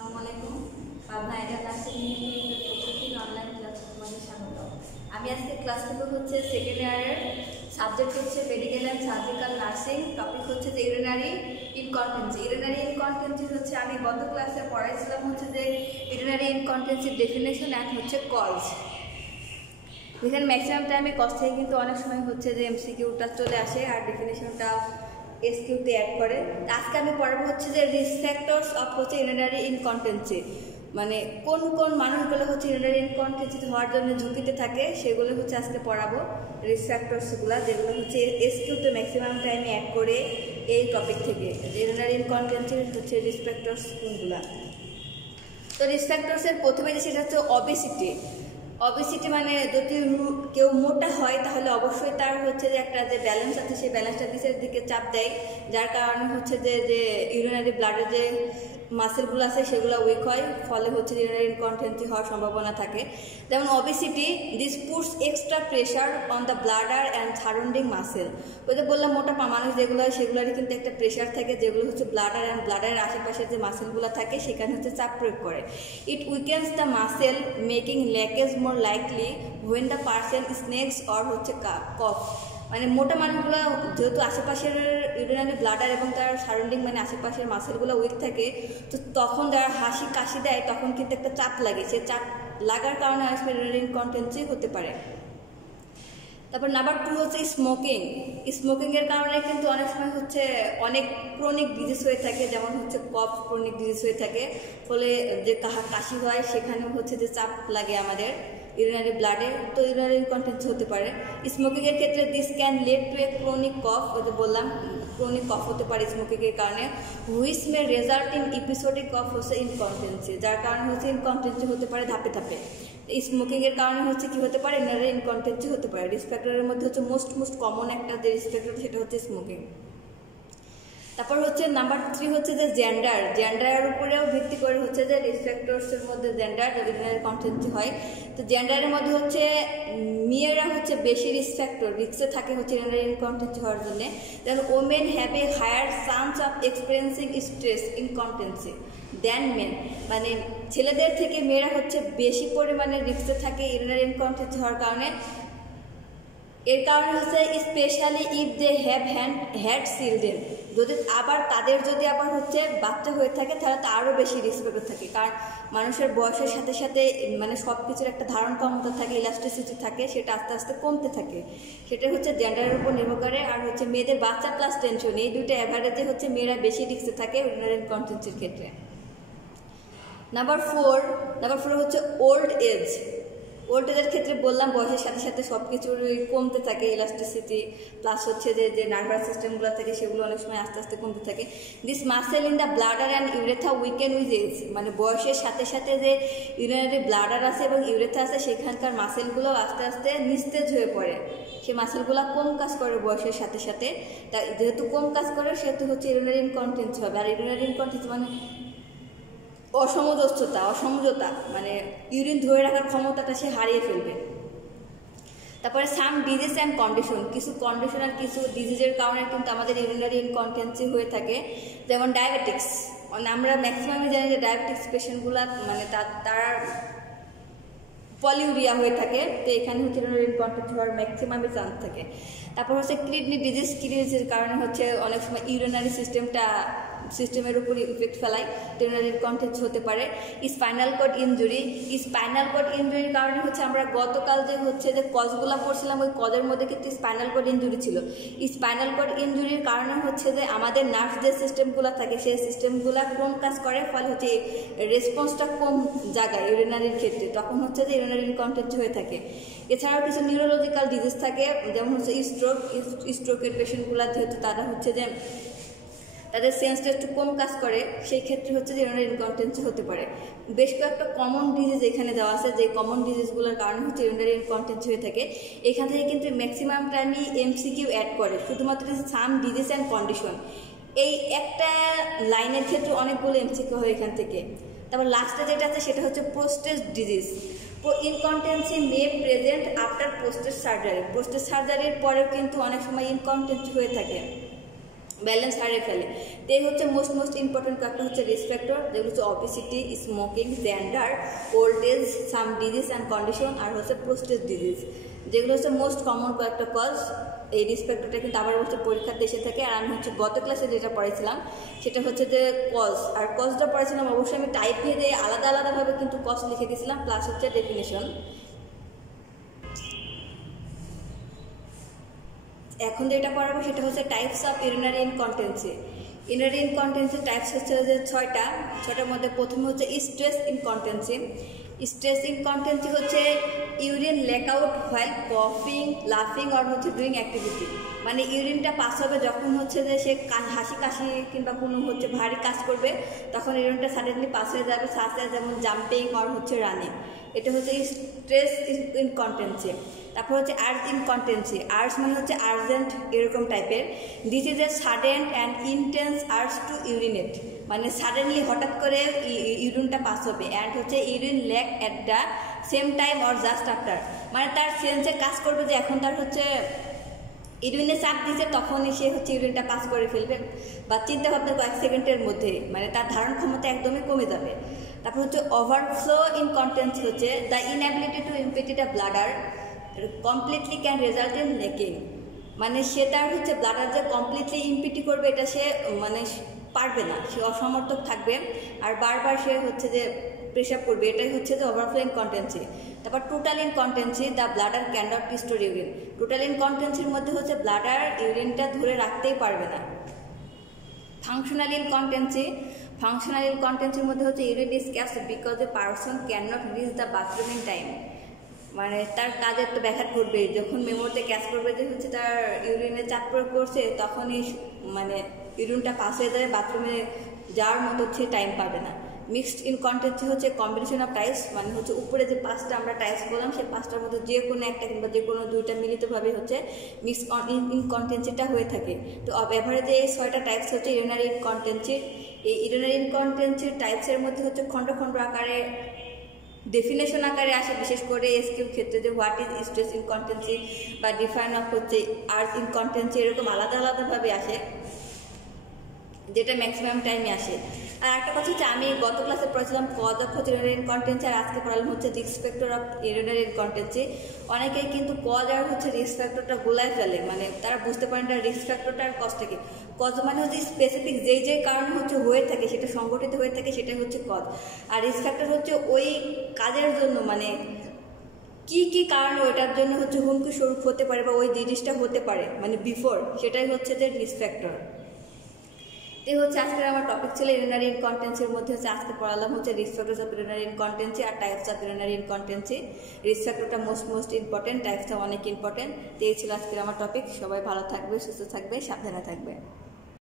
আসসালামু আলাইকুম। Pabna idea nursing ইউনিটের পক্ষ থেকে অনলাইন ক্লাসে তোমাদের স্বাগত। আমি আজকে ক্লাস করব হচ্ছে সেকেন্ড ইয়ারের সাবজেক্ট হচ্ছে medical and surgical nursing. Topic হচ্ছে যে ইউরিনারি ইনকন্টিনেন্সি। ইউরিনারি ইনকন্টিনেন্সি হচ্ছে আমি গত ক্লাসে পড়াইছিলাম হচ্ছে যে ইউরিনারি ইনকন্টিনেন্সির ডেফিনেশন অ্যান্ড হচ্ছে কজ। এখানে ম্যাক্সিমাম টাইমে কজ থেকে কিন্তু অনেক সময় হচ্ছে যে এমসিকিউটা চলে আসে আর ডেফিনেশনটা এসকিউতে অ্যাড করে। আজকে আমি পড়াবো হচ্ছে যে রিস্ক ফ্যাক্টরস অফ হচ্ছে ইউরিনারি ইনকন্টিনেন্সি, মানে কোন কোন মানুষগুলো হচ্ছে ইউরিনারি ইনকন্টিনেন্সি হওয়ার জন্য ঝুঁকিতে থাকে সেগুলো হচ্ছে আজকে পড়াবো। রিস্ক ফ্যাক্টরসগুলো যেগুলো হচ্ছে এসকিউতে ম্যাক্সিমাম টাইমে অ্যাড করে এই টপিক থেকে ইউরিনারি ইনকন্টিনেন্সির হচ্ছে রিস্ক ফ্যাক্টরস কোনগুলো। তো রিস্ক ফ্যাক্টরসের প্রথমে যে সেটা হচ্ছে অবেসিটি। অবেসিটি মানে যদি কেউ মোটা হয় তাহলে অবশ্যই তার হচ্ছে যে একটা যে ব্যালেন্স আছে সেই ব্যালেন্সটা নিচের দিকে চাপ দেয়, যার কারণে হচ্ছে যে ইউরিনারি ব্লাডের যে মাসেলগুলো আছে সেগুলো উইক হয়, ফলে হচ্ছে ইউরিনারি ইনকন্টিনেন্সি হওয়ার সম্ভাবনা থাকে। যেমন obesity this puts extra pressure on the bladder and surrounding muscle. ওই যে বললাম মোটা মানুষ যেগুলো হয় সেগুলোরই কিন্তু একটা প্রেশার থাকে, যেগুলো হচ্ছে ব্লাডার অ্যান্ড ব্লাডারের আশেপাশে যে মাসেলগুলো থাকে সেখানে হচ্ছে চাপ প্রয়োগ করে। It weakens the muscle making leakage more likely when the person sneezes or হচ্ছে কফ। মানে মোটা মানুষগুলো যেহেতু আশেপাশের ইউরিনারি ব্লাডার এবং তার সারাউন্ডিং মানে আশেপাশের মাসেলগুলো উইক থাকে, তো তখন যারা হাসি কাশি দেয় তখন কিন্তু একটা চাপ লাগে, সে চাপ লাগার কারণে ইউরিনারি ইনকন্টিনেন্সি হতে পারে। তারপর নাম্বার 2 হচ্ছে স্মোকিং। স্মোকিংয়ের কারণে কিন্তু অনেক সময় হচ্ছে অনেক ক্রনিক ডিজিজ হয়ে থাকে, যেমন হচ্ছে কফ ক্রনিক ডিজিজ হয়ে থাকে, ফলে যে কাশি হয় সেখানেও হচ্ছে যে চাপ লাগে আমাদের ইউরিনারি ব্লাডে, তো ইউরিনারি ইনকন্টিনেন্সি হতে পারে। স্মোকিংয়ের ক্ষেত্রে this can lead to a chronic cough, ওই যে বললাম ক্রনিক কফ হতে পারে স্মোকিংয়ের কারণে, which may result in episodic cough হচ্ছে ইনকন্টিনেন্সি, যার কারণে হচ্ছে ইনকন্টিনেন্সি হতে পারে ধাপে ধাপে। স্মোকিংয়ের কারণে হচ্ছে কি হতে পারে, ইউরিনারি ইনকন্টিনেন্সি হতে পারে। রিস্ক ফ্যাক্টরের মধ্যে হচ্ছে মোস্ট কমন একটা যে রিস্ক ফ্যাক্টর সেটা হচ্ছে স্মোকিং। তারপর হচ্ছে নাম্বার 3 হচ্ছে যে জেন্ডারের উপরেও ভিত্তি করে হচ্ছে যে রিস্ক ফ্যাক্টরসের মধ্যে জেন্ডার ইউরিনারি ইনকন্টিনেন্সি হয়। তো জেন্ডারের মধ্যে হচ্ছে মেয়েরা হচ্ছে বেশি রিস্ক ফ্যাক্টর রিস্কে থাকে হচ্ছে ইউরিনারি ইনকন্টিনেন্সি হওয়ার জন্য। Then women have a higher chance of experiencing stress incontinence than men, মানে ছেলেদের থেকে মেয়েরা হচ্ছে বেশি পরিমাণে রিস্কে থাকে ইউরিনারি ইনকন্টিনেন্সি হওয়ার কারণে। এর কারণে হচ্ছে specially if they have had children, যদি আবার তাদের যদি আবার হচ্ছে বাচ্চা হয়ে থাকে তাহলে তো আরও বেশি রিস্ক ফ্যাক্টর থাকে, কারণ মানুষের বয়সের সাথে সাথে মানে সব কিছুর একটা ধারণ ক্ষমতা থাকে, ইলাস্টিসিটি থাকে, সেটা আস্তে আস্তে কমতে থাকে, সেটা হচ্ছে জেন্ডারের উপর নির্ভর করে। আর হচ্ছে মেয়েদের বাচ্চা প্লাস টেনশন, এই দুটো অ্যাভারেজে হচ্ছে মেয়েরা বেশি রিস্কে থাকে ইউরিনারি ইনকন্টিনেন্সির ক্ষেত্রে। নাম্বার 4 হচ্ছে ওল্ড এজের ক্ষেত্রে বললাম বয়সের সাথে সাথে সব কিছুর কমতে থাকে, ইলাস্টিসিটি প্লাস হচ্ছে যে নার্ভাস সিস্টেমগুলো থাকে সেগুলো অনেক সময় আস্তে আস্তে কমতে থাকে। This muscle in the bladder and urethra weaken with age, মানে বয়সের সাথে সাথে যে ইউরিনারি ব্লাডার আছে এবং ইউরেথা আছে সেখানকার মাসেলগুলো আস্তে আস্তে নিস্তেজ হয়ে পড়ে, সেই মাসেলগুলো কম কাজ করে বয়সের সাথে সাথে। তা যেহেতু কম কাজ করে সেহেতু হচ্ছে ইউরিনারি ইনকন্টিনেন্সি হবে। আর ইউরিনারি ইনকন্টিনেন্সি মানে অসমঝোতা, মানে ইউরিন ধরে রাখার ক্ষমতাটা সে হারিয়ে ফেলবে। তারপরে সাম ডিজিজ অ্যান্ড কন্ডিশন, কিছু কন্ডিশন আর কিছু ডিজিজের কারণে কিন্তু আমাদের ইউরিনারি ইনকন্টিনেন্সি হয়ে থাকে, যেমন ডায়াবেটিক্স। আমরা ম্যাক্সিমামই জানি যে ডায়াবেটিক্স পেশেন্টগুলো মানে তার পলিউরিয়া হয়ে থাকে, তো এখানে হচ্ছে ইউরিনারি ইনকন্টিনেন্সি হওয়ার ম্যাক্সিমামই চান্স থাকে। তারপর হচ্ছে কিডনির কারণে হচ্ছে অনেক সময় ইউরিনারি সিস্টেমের উপর ইফেক্ট ফেলায়, ইউরিনারি ইনকন্টিনেন্সি হতে পারে। স্পাইনাল কর্ড ইনজুরির কারণে হচ্ছে আমরা গতকাল যে হচ্ছে যে কজগুলো পড়ছিলাম ওই কজের মধ্যে কিন্তু স্পাইনাল কর্ড ইনজুরি ছিল। স্পাইনাল কর্ড ইনজুরির কারণে হচ্ছে যে আমাদের নার্ভ যে সিস্টেমগুলো থাকে সেই সিস্টেমগুলো কম কাজ করে, ফলে হচ্ছে রেসপন্সটা কম জায়গায় ইউরিনারির ক্ষেত্রে, তখন হচ্ছে যে ইউরিনারি ইনকন্টিনেন্সি হয়ে থাকে। এছাড়াও কিছু নিউরোলজিক্যাল ডিজিজ থাকে, যেমন হচ্ছে স্ট্রোকের পেশেন্টগুলো যেহেতু তারা হচ্ছে যে তাদের সেন্সটা একটু কম কাজ করে, সেই ক্ষেত্রে হচ্ছে যে ইউরিনারি ইনকন্টিনেন্সি হতে পারে। বেশ কয়েকটা কমন ডিজিজ এখানে দেওয়া আছে, যে কমন ডিজিজগুলোর কারণে হচ্ছে ইউরিনারি ইনকন্টিনেন্সি হয়ে থাকে। এখান থেকে কিন্তু ম্যাক্সিমাম টাইমই এমসিকিউ অ্যাড করে, শুধুমাত্র সাম ডিজিজ অ্যান্ড কন্ডিশন এই একটা লাইনের ক্ষেত্রে অনেকগুলো এমসিকিউ হয় এখান থেকে। তারপর লাস্টে যেটা আছে সেটা হচ্ছে প্রোস্টেট ডিজিজ। ইনকন্টিনেন্সি মে প্রেজেন্ট আফটার প্রোস্টেট সার্জারির পরেও কিন্তু অনেক সময় ইনকন্টিনেন্সি হয়ে থাকে। ব্যালেন্স হারিয়ে ফেলে। তো এই হচ্ছে মোস্ট ইম্পর্টেন্ট কয়েকটা হচ্ছে রিস্ক ফ্যাক্টর, যেগুলো হচ্ছে obesity, smoking, gender, old age, some disease and condition, আর হচ্ছে প্রোস্টেট ডিজিজ, যেগুলো হচ্ছে মোস্ট কমন কয়েকটা কজ। এই রিস্ক ফ্যাক্টরটা কিন্তু আবার হচ্ছে পরীক্ষাতে এসে থাকে। আর আমি হচ্ছে গত ক্লাসে যেটা পড়েছিলাম সেটা হচ্ছে যে কজ, আর কজটা পড়েছিলাম অবশ্যই আমি টাইপ ভেদে আলাদাভাবে কিন্তু কজ লিখে দিয়েছিলাম, প্লাস হচ্ছে ডেফিনেশন। এখন যেটা পড়াবো সেটা হচ্ছে types of urinary incontinence. Urinary incontinence types হচ্ছে যে ছয়টার মধ্যে প্রথমে হচ্ছে স্ট্রেস ইনকন্টিনেন্সি। স্ট্রেস ইনকন্টিনেন্সি হচ্ছে ইউরিন লেক আউট হোয়াইল কফিং, লাফিং অর হচ্ছে ডুইং অ্যাক্টিভিটি, মানে ইউরিনটা পাস হবে যখন হচ্ছে যে সে হাসি কাশি কিংবা কোনো হচ্ছে ভারী কাজ করবে, তখন ইউরিনটা সাডেনলি পাস হয়ে যাবে, সাথে যেমন জাম্পিং অর হচ্ছে রানিং। এটা হচ্ছে স্ট্রেস ইনকন্টিনেন্সি। তারপর হচ্ছে আর্জ ইনকন্টিনেন্সি। আর্জ মানে হচ্ছে আর্জেন্ট এরকম টাইপের। This is a sudden and intense urge to urinate, মানে সাডেনলি হঠাৎ করে ইউরিনটা পাস হবে। অ্যান্ড হচ্ছে urine leak at the same time or just after, মানে তার সেন্সে কাজ করবে যে এখন তার হচ্ছে ইউরিনে চাপ দিচ্ছে, তখনই সে হচ্ছে ইউরিনটা পাস করে ফেলবে, বা চিন্তা ভাবনা কয়েক সেকেন্ডের মধ্যে, মানে তার ধারণ ক্ষমতা একদমই কমে যাবে। তারপর হচ্ছে ওভারফ্লো ইনকন্টিনেন্সি হচ্ছে the inability to empty the bladder completely can result in leaking, মানে সে তার হচ্ছে ব্লাডার যে কমপ্লিটলি ইমপিটি করবে এটা সে মানে পারবে না, সে অসমর্থক থাকবে, আর বারবার সে হচ্ছে যে প্রেসাব করবে, এটাই হচ্ছে যে ওভারফ্লো ইনকন্টিনেন্সি। তারপর total incontinence, the bladder can not store urine. Total ইনকন্টিনেন্সির মধ্যে হচ্ছে ব্লাডার ইউরিনটা ধরে রাখতেই পারবে না। ফাংশনাল ইনকন্টিনেন্সি, ফাংশনাল ইনকন্টিনেন্সির মধ্যে হচ্ছে urine is ক্যাপড because a person can not reach the bathroom in time, মানে তার কাজের তো ব্যাঘাত ঘটবে, যখন মেমোরিতে ক্যাচ করবে যে হচ্ছে তার ইউরিনে চাপ প্রয়োগ করছে, তখনই মানে ইউরিনটা পাস হয়ে যাবে, বাথরুমে যাওয়ার মতো হচ্ছে টাইম পাবে না। মিক্সড ইনকন্টিনেন্সি হচ্ছে কম্বিনেশন অফ টাইপস, মানে হচ্ছে উপরে যে পাঁচটা আমরা টাইপস বললাম সেই পাঁচটার মধ্যে যে কোনো একটা কিংবা যে কোনো দুইটা মিলিতভাবে হচ্ছে মিক্সড ইনকন্টিনেন্সিটা হয়ে থাকে। তো এভারেজে এই 6টা টাইপস হচ্ছে ইউরিনারি ইনকন্টিনেন্সি। এই ইউরিনারি ইনকন্টিনেন্সির টাইপসের মধ্যে হচ্ছে খণ্ড খণ্ড আকারে ডেফিনেশন আকারে আসে, বিশেষ করে এসকিউ ক্ষেত্রে যে হোয়াট ইজ স্ট্রেস ইনকন্টিনেন্সি বা ডিফাইন অফ হচ্ছে আর্জ ইনকন্টিনেন্সি, এরকম আলাদাভাবে আসে, যেটা ম্যাক্সিমাম টাইমে আসে। আর একটা কথা হচ্ছে আমি গত ক্লাসে পড়েছিলাম কজ অফ হচ্ছে ইউরিনারি ইনকন্টিনেন্সি, আর আজকে পড়ালাম হচ্ছে risk factor of urinary incontinence. অনেকেই কিন্তু কজ আর হচ্ছে রিস্ক ফ্যাক্টরটা গোলায় ফেলে, মানে তারা বুঝতে পারেন না রিস্ক ফ্যাক্টরটা আর কজ থেকে। কজ মানে হচ্ছে স্পেসিফিক যে কারণে হচ্ছে হয়ে থাকে, সেটা সংগঠিত হয়ে থাকে, সেটাই হচ্ছে কজ। আর রিস্ক ফ্যাক্টর হচ্ছে ওই কাজের জন্য, মানে কি কারণে ওইটার জন্য হচ্ছে হুমকি স্বরূপ হতে পারে বা ওই জিনিসটা হতে পারে, মানে বিফোর, সেটাই হচ্ছে যে রিস্ক ফ্যাক্টর। এই হচ্ছে আজকের আমার টপিক ছিল ইউরিনারি ইনকন্টিনেন্সির মধ্যে হচ্ছে আজকে পড়ালাম হচ্ছে risk factors of urinary incontinence আর types of urinary incontinence. Risk ফ্যাক্টরটা মোস্ট ইম্পর্টেন্ট, টাইপসটা অনেক ইম্পর্টেন্ট। তো এই ছিল আজকের আমার টপিক। সবাই ভালো থাকবে, সুস্থ থাকবে, সাবধানে থাকবে।